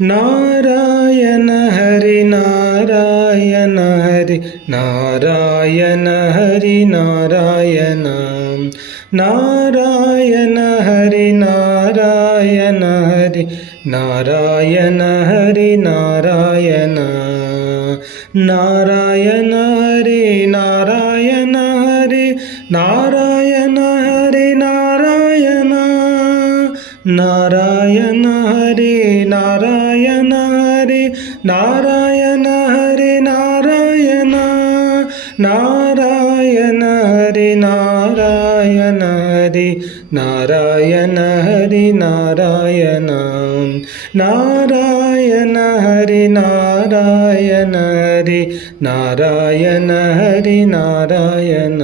Narayan Hari Narayan Hari Narayan Hari Narayan Narayan Hari Narayan Hari Narayan Hari Narayan Narayan Hari Narayan Hari Narayan Hari Narayan Narayan Hari Narayan Hari Narayan Hari Narayan Narayan Hari Narayan Hari Narayan Hari Narayan Narayan Hari Narayan Hari Narayan Hari Narayan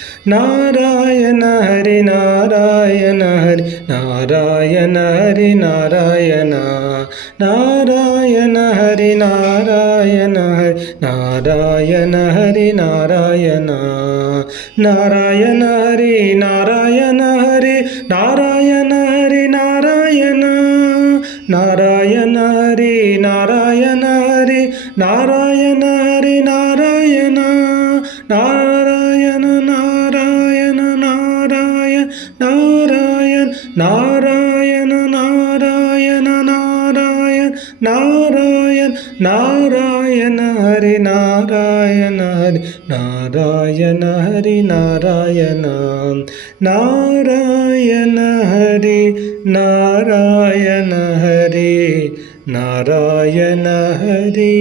Narayan Hari Narayan Hari Narayan Hari Narayan Narayan Hari Narayan Hari Narayan Hari Narayan Narayan Hari Narayan Hari Narayan Hari Narayan Narayan Hari Narayan Hari Narayan Hari Narayan Narayan Narayan Narayan Narayan Narayan Narayan Narayan Narayan Narayan Hari Narayan Hari Narayan Hari Narayan Narayan Hari Narayan Hari Narayan Hari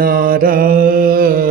Narayan